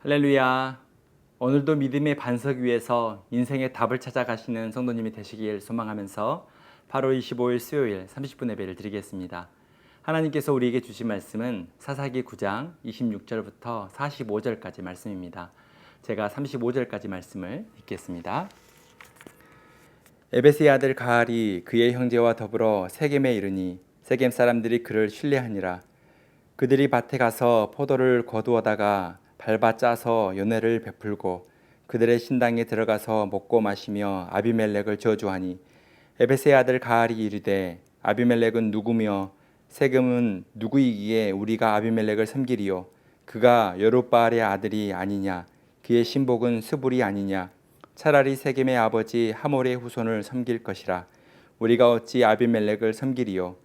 할렐루야. 오늘도 믿음의 반석 위에서 인생의 답을 찾아가시는 성도님이 되시길 소망하면서 8월 25일 수요일 30분 예배를 드리겠습니다. 하나님께서 우리에게 주신 말씀은 사사기 9장 26절부터 45절까지 말씀입니다. 제가 35절까지 말씀을 읽겠습니다. 에베스의 아들 가알이 그의 형제와 더불어 세겜에 이르니 세겜 사람들이 그를 신뢰하니라. 그들이 밭에 가서 포도를 거두어다가 밟아 짜서 연회를 베풀고 그들의 신당에 들어가서 먹고 마시며 아비멜렉을 저주하니 에베스의 아들 가알이 이르되 아비멜렉은 누구며 세겜은 누구이기에 우리가 아비멜렉을 섬기리요 그가 여룻바알의 아들이 아니냐 그의 신복은 스불이 아니냐 차라리 세겜의 아버지 하몰의 후손을 섬길 것이라 우리가 어찌 아비멜렉을 섬기리요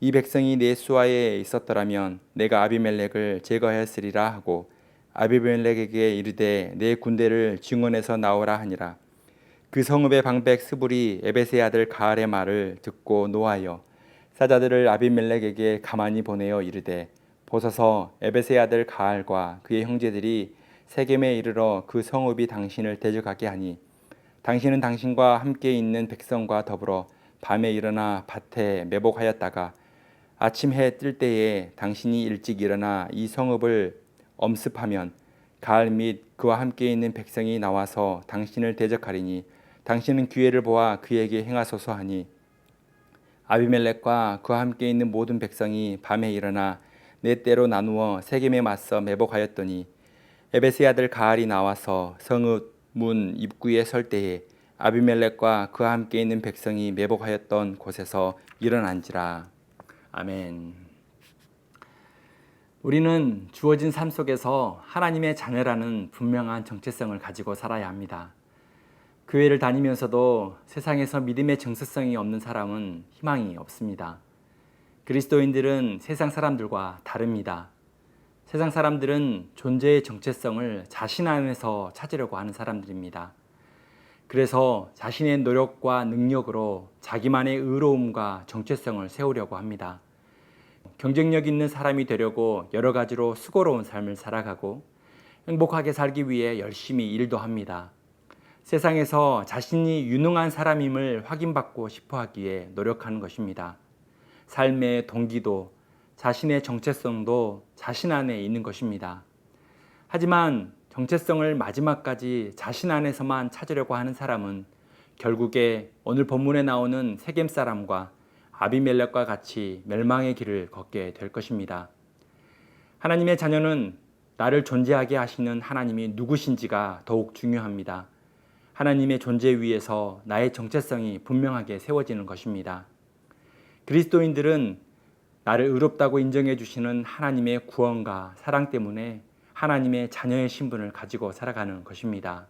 이 백성이 내 수하에 있었더라면 내가 아비멜렉을 제거하였으리라 하고 아비멜렉에게 이르되 내 군대를 증원해서 나오라 하니라. 그 성읍의 방백 스불이 에베스의 아들 가알의 말을 듣고 노하여 사자들을 아비멜렉에게 가만히 보내어 이르되 보소서 에베스의 아들 가알과 그의 형제들이 세겜에 이르러 그 성읍이 당신을 대적하게 하니 당신은 당신과 함께 있는 백성과 더불어 밤에 일어나 밭에 매복하였다가 아침 해 뜰 때에 당신이 일찍 일어나 이 성읍을 엄습하면 가알 및 그와 함께 있는 백성이 나와서 당신을 대적하리니 당신은 기회를 보아 그에게 행하소서 하니 아비멜렉과 그와 함께 있는 모든 백성이 밤에 일어나 네 때로 나누어 세겜에 맞서 매복하였더니 에베스의 아들 가알이 나와서 성읍 문 입구에 설 때에 아비멜렉과 그와 함께 있는 백성이 매복하였던 곳에서 일어난지라. 아멘. 우리는 주어진 삶 속에서 하나님의 자녀라는 분명한 정체성을 가지고 살아야 합니다. 교회를 다니면서도 세상에서 믿음의 정체성이 없는 사람은 희망이 없습니다. 그리스도인들은 세상 사람들과 다릅니다. 세상 사람들은 존재의 정체성을 자신 안에서 찾으려고 하는 사람들입니다. 그래서 자신의 노력과 능력으로 자기만의 의로움과 정체성을 세우려고 합니다. 경쟁력 있는 사람이 되려고 여러 가지로 수고로운 삶을 살아가고 행복하게 살기 위해 열심히 일도 합니다. 세상에서 자신이 유능한 사람임을 확인받고 싶어 하기에 노력하는 것입니다. 삶의 동기도 자신의 정체성도 자신 안에 있는 것입니다. 하지만 정체성을 마지막까지 자신 안에서만 찾으려고 하는 사람은 결국에 오늘 본문에 나오는 세겜 사람과 아비멜렉과 같이 멸망의 길을 걷게 될 것입니다. 하나님의 자녀는 나를 존재하게 하시는 하나님이 누구신지가 더욱 중요합니다. 하나님의 존재 위에서 나의 정체성이 분명하게 세워지는 것입니다. 그리스도인들은 나를 의롭다고 인정해 주시는 하나님의 구원과 사랑 때문에 하나님의 자녀의 신분을 가지고 살아가는 것입니다.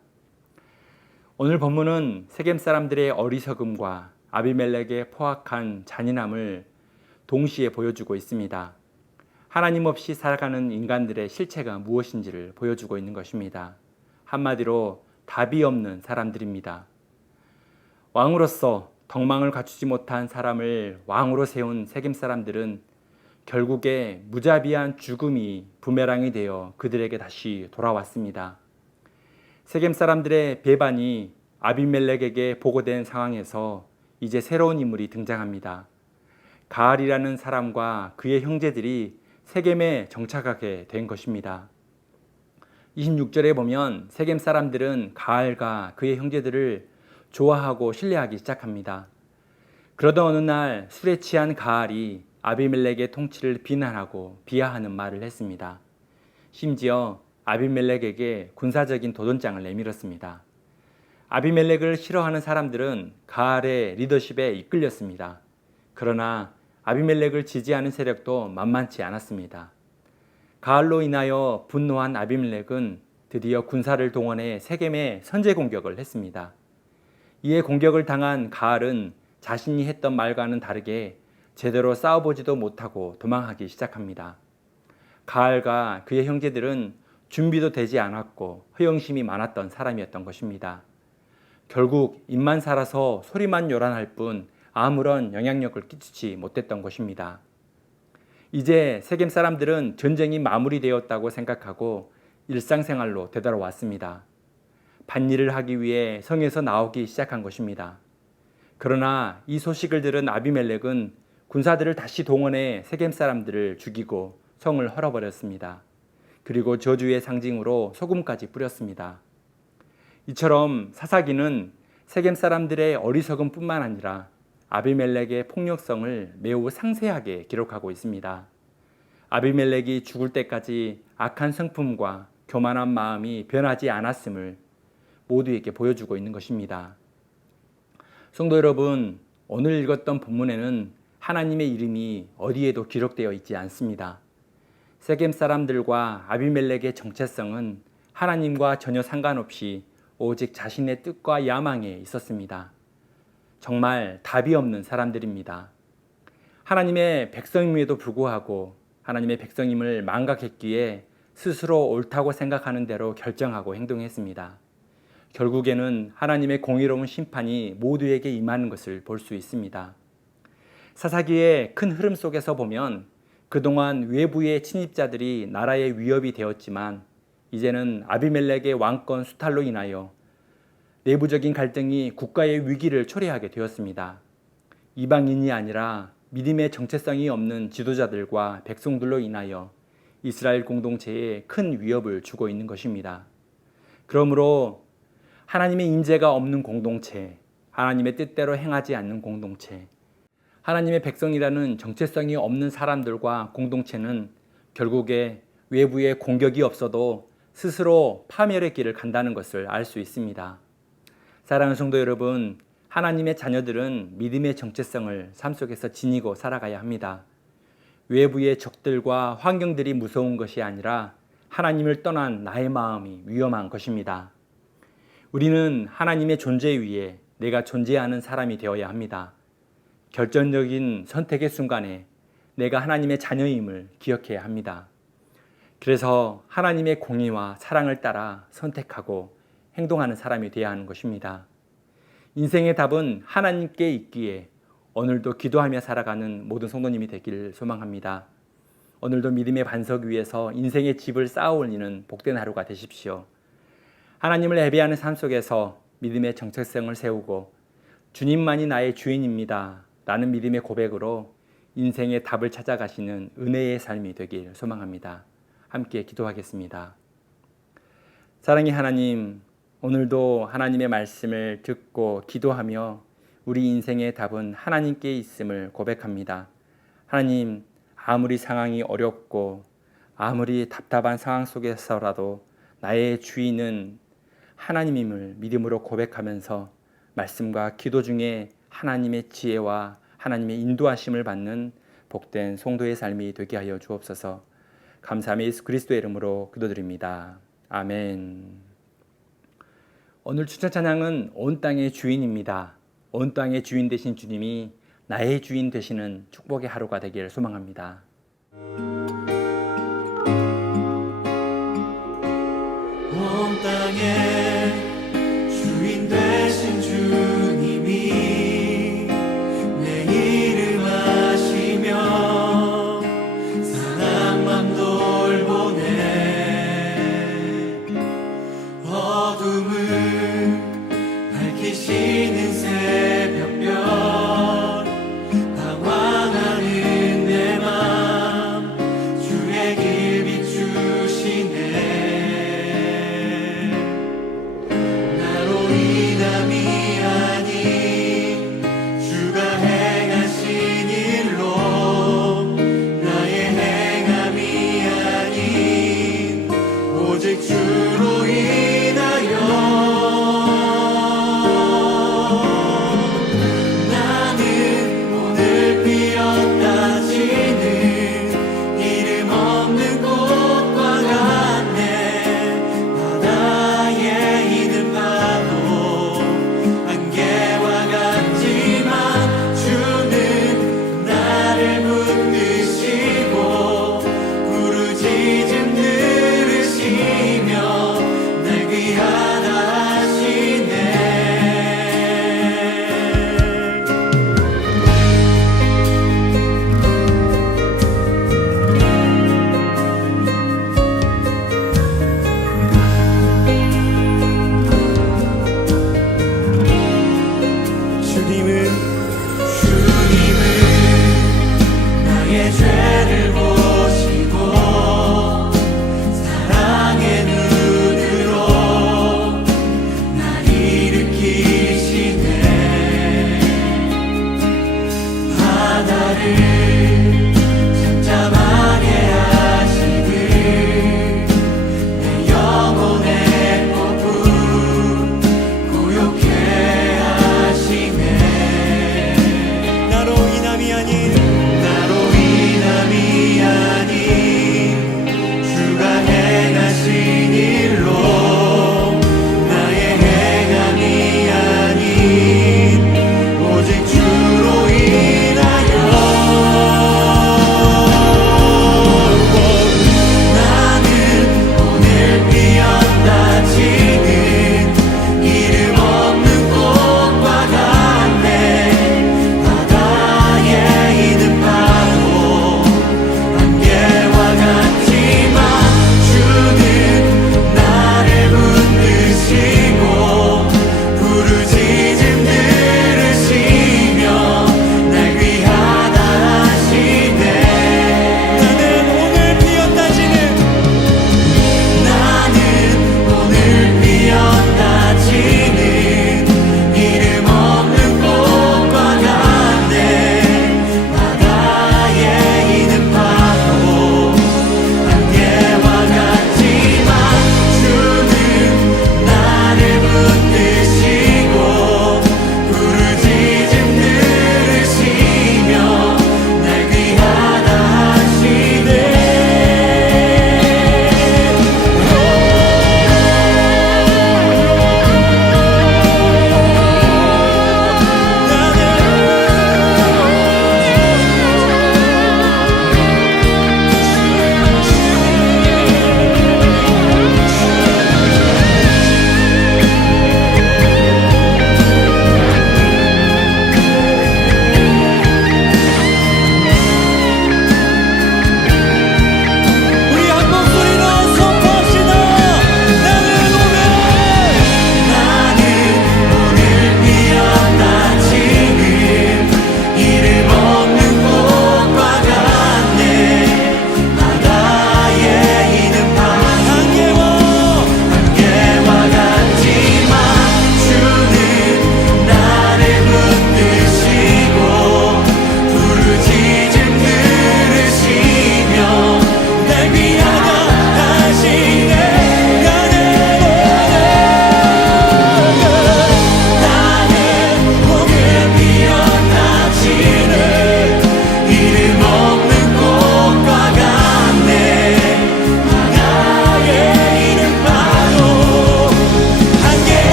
오늘 본문은 세겜 사람들의 어리석음과 아비멜렉의 포악한 잔인함을 동시에 보여주고 있습니다. 하나님 없이 살아가는 인간들의 실체가 무엇인지를 보여주고 있는 것입니다. 한마디로 답이 없는 사람들입니다. 왕으로서 덕망을 갖추지 못한 사람을 왕으로 세운 세겜 사람들은 결국에 무자비한 죽음이 부메랑이 되어 그들에게 다시 돌아왔습니다. 세겜 사람들의 배반이 아비멜렉에게 보고된 상황에서 이제 새로운 인물이 등장합니다. 가알이라는 사람과 그의 형제들이 세겜에 정착하게 된 것입니다. 26절에 보면 세겜 사람들은 가알과 그의 형제들을 좋아하고 신뢰하기 시작합니다. 그러던 어느 날 술에 취한 가알이 아비멜렉의 통치를 비난하고 비하하는 말을 했습니다. 심지어 아비멜렉에게 군사적인 도전장을 내밀었습니다. 아비멜렉을 싫어하는 사람들은 가알의 리더십에 이끌렸습니다. 그러나 아비멜렉을 지지하는 세력도 만만치 않았습니다. 가알로 인하여 분노한 아비멜렉은 드디어 군사를 동원해 세겜에 선제 공격을 했습니다. 이에 공격을 당한 가알은 자신이 했던 말과는 다르게 제대로 싸워보지도 못하고 도망하기 시작합니다. 가알과 그의 형제들은 준비도 되지 않았고 허영심이 많았던 사람이었던 것입니다. 결국 입만 살아서 소리만 요란할 뿐 아무런 영향력을 끼치지 못했던 것입니다. 이제 세겜 사람들은 전쟁이 마무리되었다고 생각하고 일상생활로 되돌아왔습니다. 밭일을 하기 위해 성에서 나오기 시작한 것입니다. 그러나 이 소식을 들은 아비멜렉은 군사들을 다시 동원해 세겜 사람들을 죽이고 성을 헐어버렸습니다. 그리고 저주의 상징으로 소금까지 뿌렸습니다. 이처럼 사사기는 세겜 사람들의 어리석음뿐만 아니라 아비멜렉의 폭력성을 매우 상세하게 기록하고 있습니다. 아비멜렉이 죽을 때까지 악한 성품과 교만한 마음이 변하지 않았음을 모두에게 보여주고 있는 것입니다. 성도 여러분, 오늘 읽었던 본문에는 하나님의 이름이 어디에도 기록되어 있지 않습니다. 세겜 사람들과 아비멜렉의 정체성은 하나님과 전혀 상관없이 오직 자신의 뜻과 야망에 있었습니다. 정말 답이 없는 사람들입니다. 하나님의 백성임에도 불구하고 하나님의 백성임을 망각했기에 스스로 옳다고 생각하는 대로 결정하고 행동했습니다. 결국에는 하나님의 공의로운 심판이 모두에게 임하는 것을 볼 수 있습니다. 사사기의 큰 흐름 속에서 보면 그동안 외부의 침입자들이 나라의 위협이 되었지만 이제는 아비멜렉의 왕권 수탈로 인하여 내부적인 갈등이 국가의 위기를 초래하게 되었습니다. 이방인이 아니라 믿음의 정체성이 없는 지도자들과 백성들로 인하여 이스라엘 공동체에 큰 위협을 주고 있는 것입니다. 그러므로 하나님의 인재가 없는 공동체, 하나님의 뜻대로 행하지 않는 공동체, 하나님의 백성이라는 정체성이 없는 사람들과 공동체는 결국에 외부의 공격이 없어도 스스로 파멸의 길을 간다는 것을 알 수 있습니다. 사랑하는 성도 여러분, 하나님의 자녀들은 믿음의 정체성을 삶 속에서 지니고 살아가야 합니다. 외부의 적들과 환경들이 무서운 것이 아니라 하나님을 떠난 나의 마음이 위험한 것입니다. 우리는 하나님의 존재 위에 내가 존재하는 사람이 되어야 합니다. 결정적인 선택의 순간에 내가 하나님의 자녀임을 기억해야 합니다. 그래서 하나님의 공의와 사랑을 따라 선택하고 행동하는 사람이 되어야 하는 것입니다. 인생의 답은 하나님께 있기에 오늘도 기도하며 살아가는 모든 성도님이 되기를 소망합니다. 오늘도 믿음의 반석 위에서 인생의 집을 쌓아올리는 복된 하루가 되십시오. 하나님을 예배하는 삶 속에서 믿음의 정체성을 세우고 주님만이 나의 주인입니다 라는 믿음의 고백으로 인생의 답을 찾아가시는 은혜의 삶이 되길 소망합니다. 함께 기도하겠습니다. 사랑의 하나님, 오늘도 하나님의 말씀을 듣고 기도하며 우리 인생의 답은 하나님께 있음을 고백합니다. 하나님, 아무리 상황이 어렵고 아무리 답답한 상황 속에서라도 나의 주인은 하나님임을 믿음으로 고백하면서 말씀과 기도 중에 하나님의 지혜와 하나님의 인도하심을 받는 복된 성도의 삶이 되게 하여 주옵소서. 감사하며 예수 그리스도의 이름으로 기도드립니다. 아멘. 오늘 추천 찬양은 온 땅의 주인입니다. 온 땅의 주인 되신 주님이 나의 주인 되시는 축복의 하루가 되기를 소망합니다. 온 땅의 주인 되신 주님이 내 이름 아시며 사랑만 돌보네. 어둠을 밝히시는 새벽별 방황하는 내 맘 주의 길 비추시네. 주로